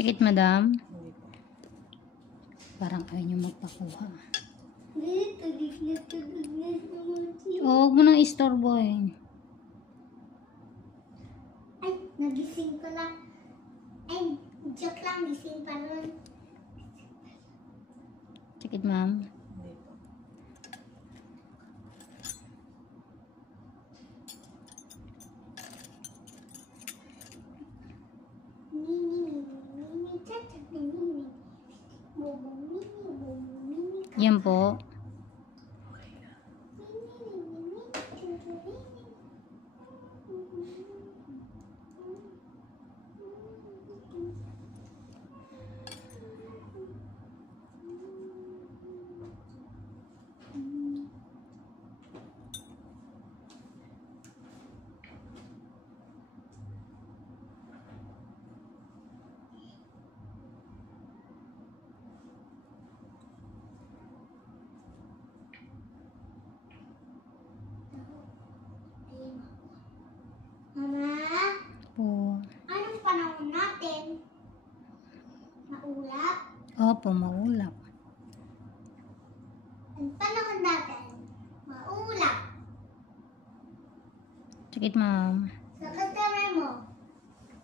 Tikit, madam. Parang ayaw nyo magpakuha. Huwag mo nang istorbo eh. Ay, nagising ko lang. Ay, joke lang, gising pa ron. Tikit, ma'am. Yan po. Mama, Po. anong panahon natin? Maulap? Opo, maulap. Ang panahon natin, maulap. Tikit, ma'am. Sa customer mo,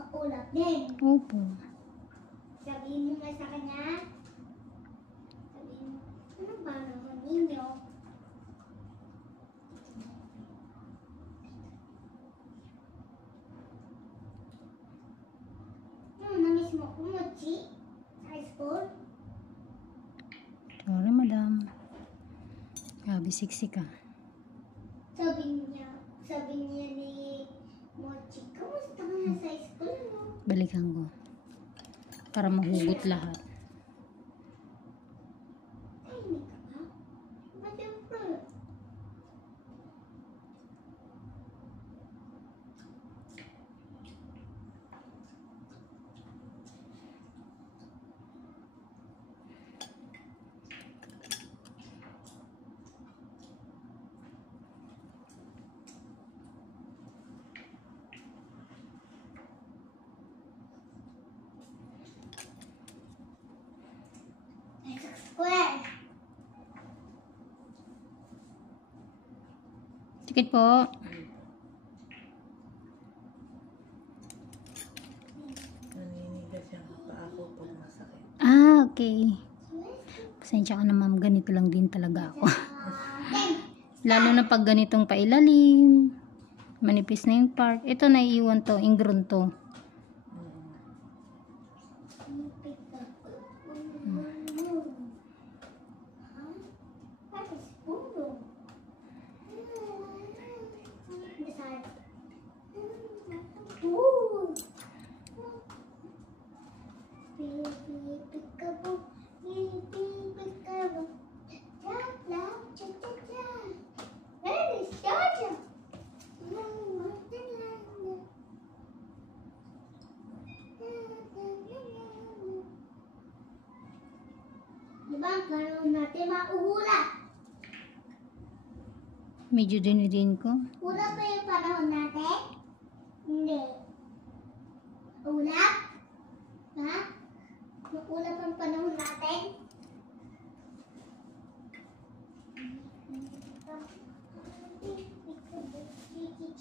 maulap din. Opo. Sabihin mo nga sa kanya. Sabihin mo, anong panahon ninyo? Namiss mo kumuchi sa school? Sorry, madam. Grabe, siksi ka. Sabi niya ni Mochi, kamusta ka na sa school mo? Balikan ko. Para mahugot lahat. Ay, hindi ka ba? Ba't yung fruit? Square. Tikit po. Naninigas yung paa ko pag masakit. Ah, okay. Pasensya ka na, ma'am. Ganito lang din talaga ako. Lalo na pag ganitong pailalim. Manipis na yung part. Ito, naiiwan to. Ingrown to. Diba ang karoon natin mauulap? Medyo din ko. Ulap ba yung panahon natin? Hindi. Ulap? Ha? Maulap ang panahon natin?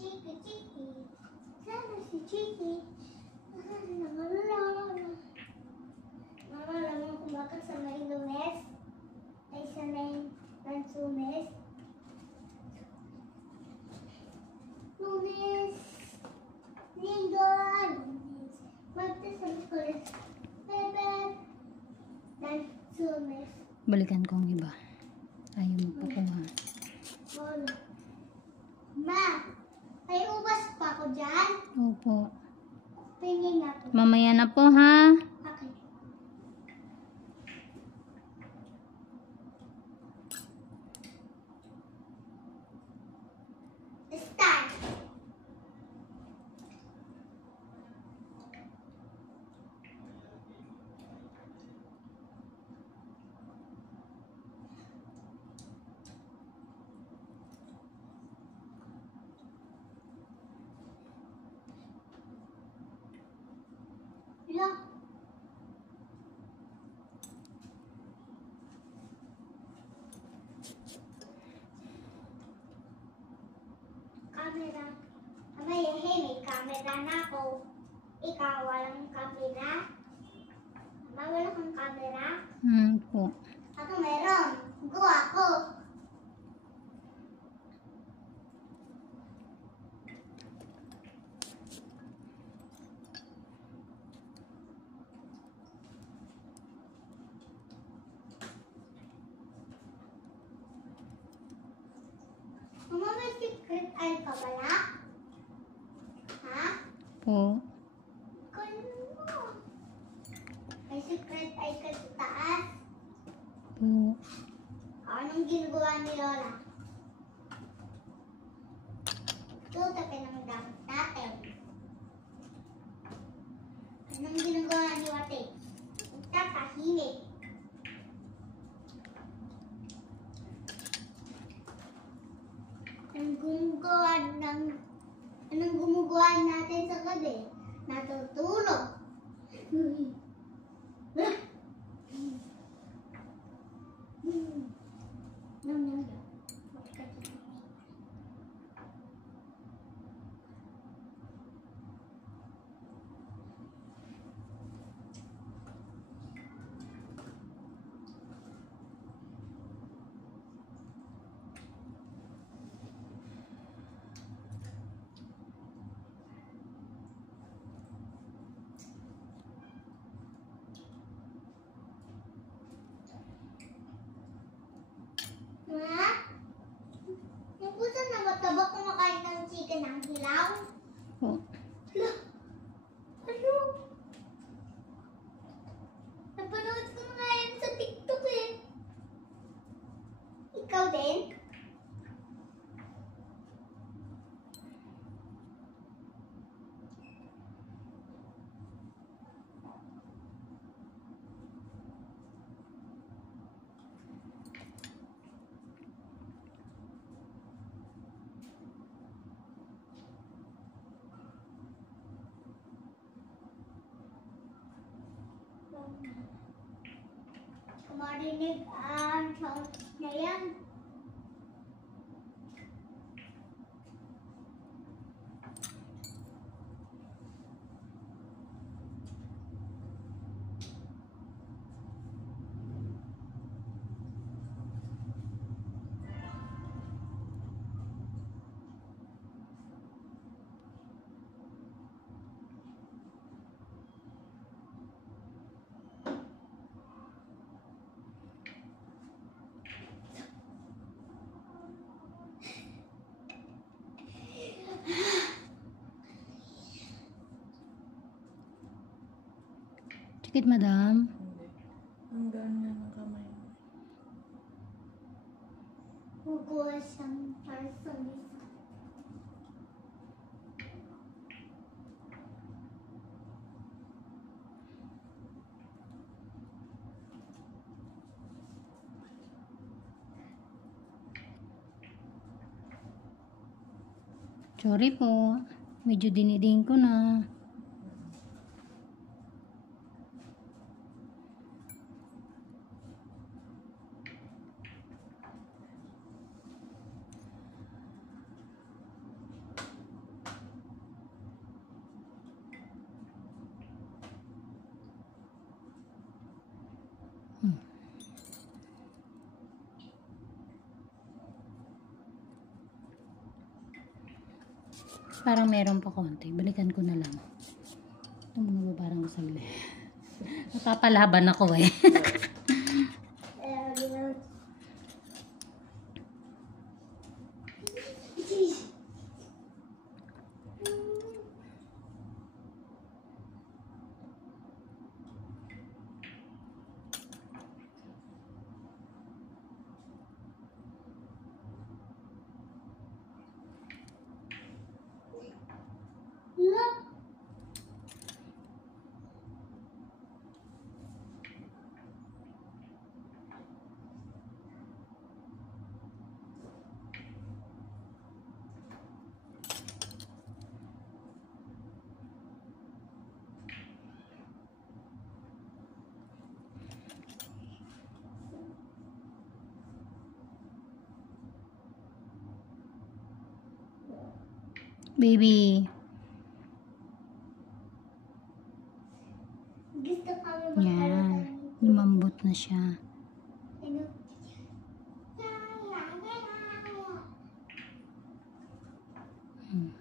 Chiki. Sana si Chiki. Mama, alam mo kung bakit sanay Lunes? Ay sanay Lansunes? Lunes, Linggo, Martes, Miyerkules, Huwebes, Lansunes. Balikan ko ang iba. Ayaw magpakuha. Wala. Ma, may ubas pa ako dyan? Opo. Pingin ako. Mamaya na po, ha? Okay. Start. Look. camera. Abay, may camera na ako. Ikaw, walang camera? Aba, wala kang camera? Po. Ako meron. Go ako. Mama, may secret eye ka pala? Ha? Po. Kano mo? May secret eye ka sa taas? Po. Anong ginagawa ni Lola? Tutapin ang gamit natin. Anong ginagawa ni Wate? Magtatahimik. Anong gumagawa natin sa gabi? Natutulog. Ma? Yung puso na mataba kumakain ng chicken ng hilaw? Po. Hala, ano? Napanood ko nga yan sa TikTok eh. Ikaw din? Marinig ang sound na yan. Sakit, madam. Hindi. Ang gaan nga ng kamay mo. Huguas ang person isa. Sorry po. Medyo diniding ko na. Parang meron pa konti. Balikan ko na lang. Ito mga ba parang sagli. Napapalaban ako eh. Baby. Gusto kami Yan. magkaroon. Lumambot na siya. Ano? Hmm.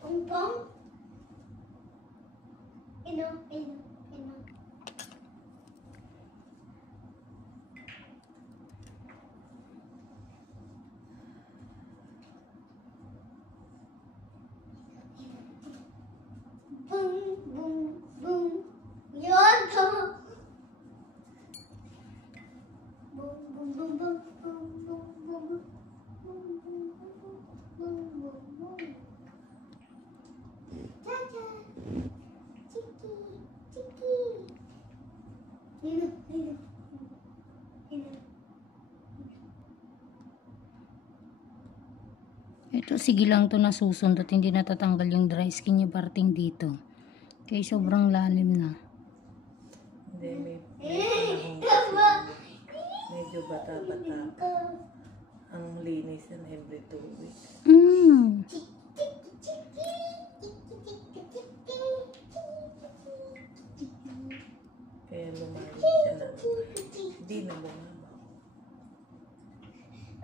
Pong-pong? Ino, ino, ino. Boom, boom, boom. Yun! Boom, boom, boom, boom, boom, boom, boom. Boom, boom, boom, boom, boom, boom. Cha-cha. Chiki, chiki. Nino, nino. Nino. Ito, sige lang to nasusundot. Hindi natatanggal yung dry skin niya parting dito. Kaya sobrang lalim na. Hindi, may panahon kasi medyo bata-bata pa. Ang linis yan every 2 weeks. Mm. Kaya lumalim siya na. Hindi na bumaba.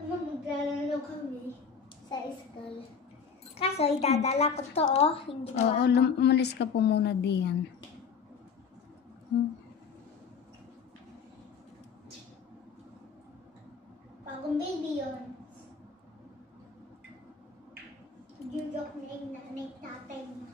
Ama, maglalaro kami sa school. Kaso, idadala ko to, oh. Hindi ko Oo, umalis ka po muna diyan. Hmm. Bagong baby yun. Jujok na yung nanay tatay mo.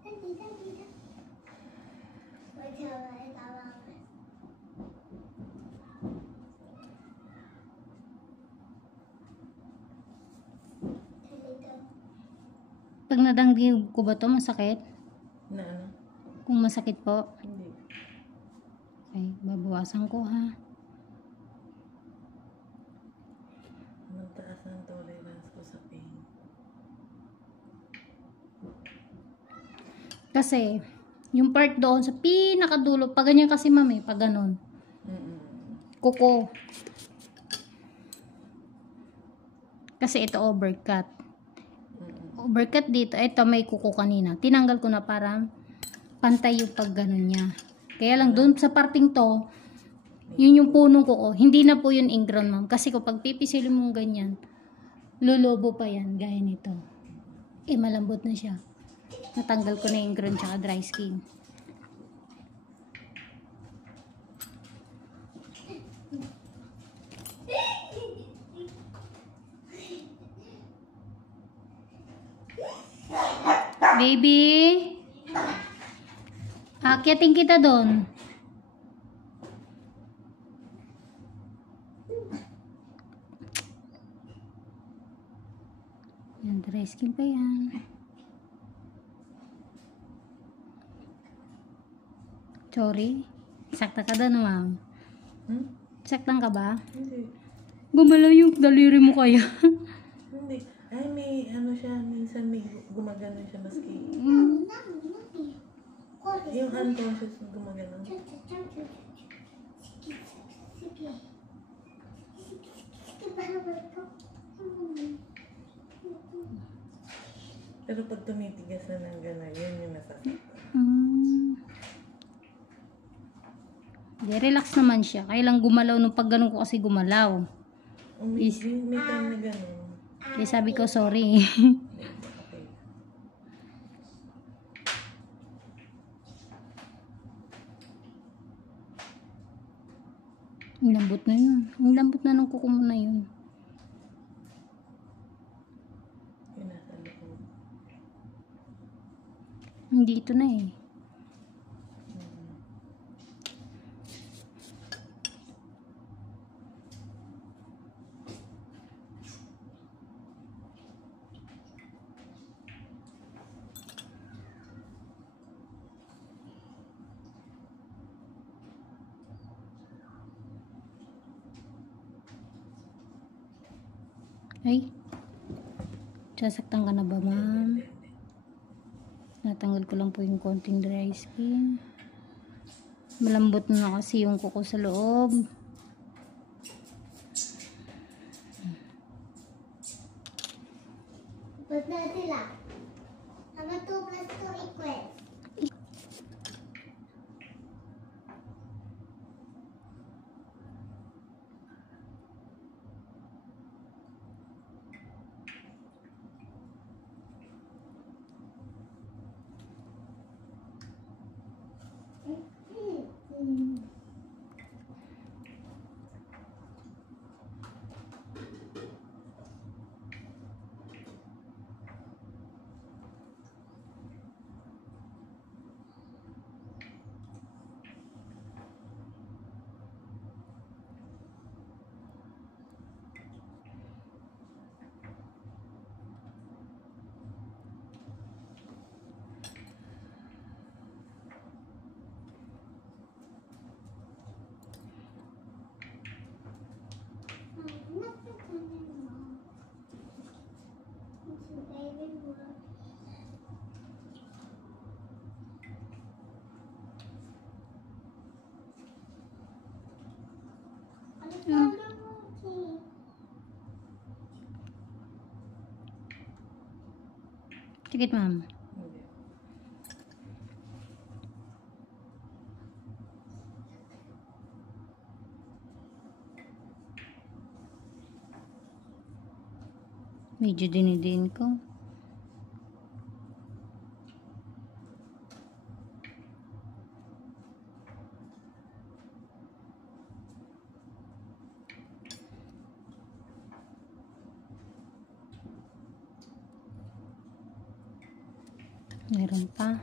Dali, dali, dali. Pag nadangding ko ba to masakit? Na ano? Kung masakit po, Hindi. ay babawasan ko ha. Anong taas ng tolerance ko sa pain? Kasi, yung part doon sa pinakadulo, pag ganyan kasi mami, pag ganon, kuko. Kasi ito overcut. Overcut dito, ito may kuko kanina. Tinanggal ko na para pantay yung pag ganon niya. Kaya lang doon sa parting to, yun yung punong kuko. Hindi na po yun ingrown ma'am. Kasi kapag pipisilin mong ganyan, lulubo pa yan, gaya nito. Eh, malambot na siya. Natanggal ko na yung ingrown tsaka dry skin. Baby, akyatin kita doon. Yan, dry skin pa yan. Sorry. Sakta ka doon, ma'am. Saktan ka ba? Hindi. Gumalaw yung daliri mo kaya. Hindi. Ay, may ano siya, minsan may gumagano siya maski. Yung unconscious na gumagano. Pero pag tumitigas na ng gano'n, yun yung nasasaktan. Di, relax naman siya. Kaya lang gumalaw nung pag ganun ko kasi gumalaw. May time na gano'n. Kaya sabi ko, sorry. Okay. Ang lambot na yun. Ang lambot na ng kuko mo na yun. Yun nasa loob. Hindi ito na eh. Ay, sasaktan ka na ba, ma'am? Natanggal ko lang po yung konting dry skin. Malambot na kasi yung kuko sa loob. Ba't na sila? Tama 2 plus 2 equals. Tikit, ma'am. Hindi. Medyo dinidiin ko. Meron pa.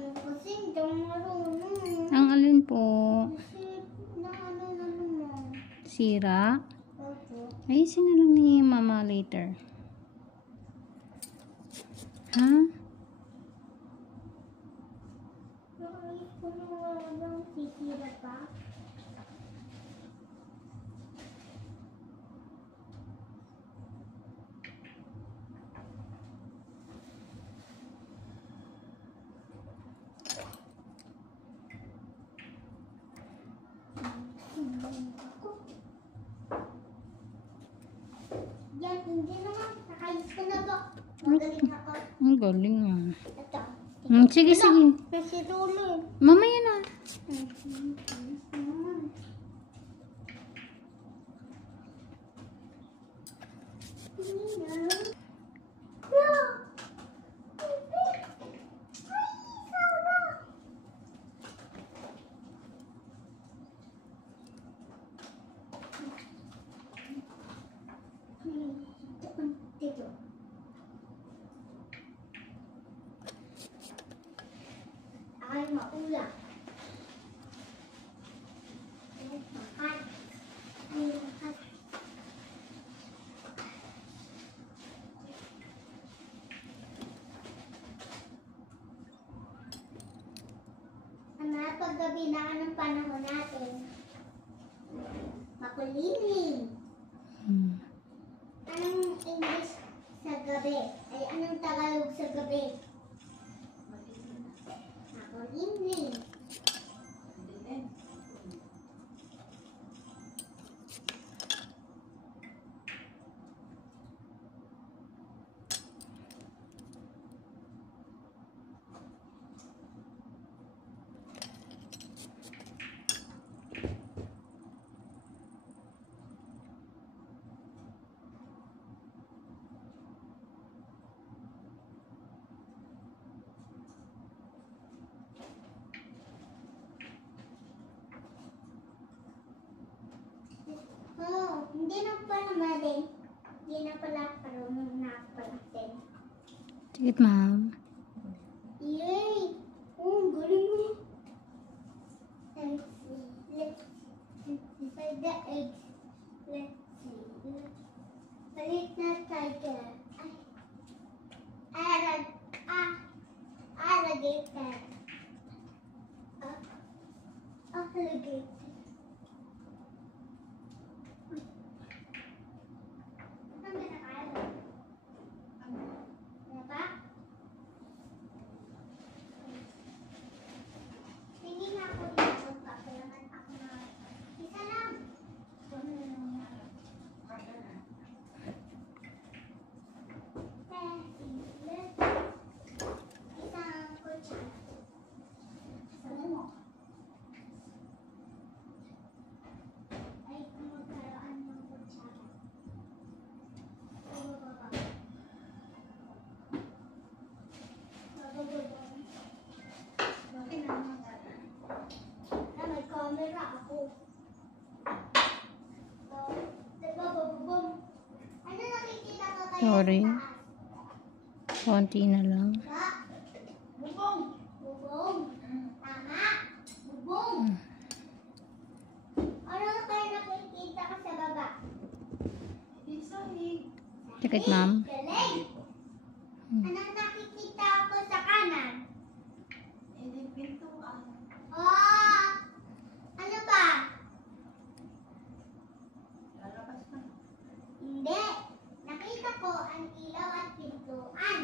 Kasi hindi ako marunong. Ang alin po? Kasi na ano naman. Sira? Opo. Ayusin na lang ni mama later. Ha? Nakayos ko na wala bang sisira pa. Yan, hindi naman. Nakayos ko na po. Magaling ako. Ang galing ah. Ito. Sige, sige. Kasi tuloy. Mamaya na. Dito. Ay, maulang. Makan. Ay, makan. Ano, paggabi na ng panahon natin. Makulimlim. Hmm. Anong English sa gabi? Ay, anong Tagalog sa gabi? Makulimlim. Oh, hindi na pala mali. Hindi na pala parunong na pala din. Sige, ma'am. Yay! Oh, ang galing mo. Let's see. Let's see the eggs. Let's see. Palit na tiger. Ay. alligator. Alligator. Saan ba nakalo? Ano ba? Tingin ako dito. Kailangan ako na. Isa lang. Isang kutsara. Sabi mo. Ay, kung magkaroon ng kutsara. Bababa. Bababa. Bakit naman may camera ako. Babababam. Ano nakikita ko kayo Sorry. sa taas? Konti na lang. Bubong. Bubong. Tama. Bubong. Ano na kayo nakikita ko sa baba? Sakit, ma'am. Galing. Ano nakikita ko sa kanan? Oh! Ano ba? Hindi. Nakita ko ang ilaw at pintuan.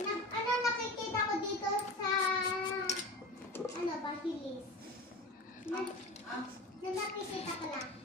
Ano nakikita ko dito sa ano ba, hilis? Na nakikita ko lang.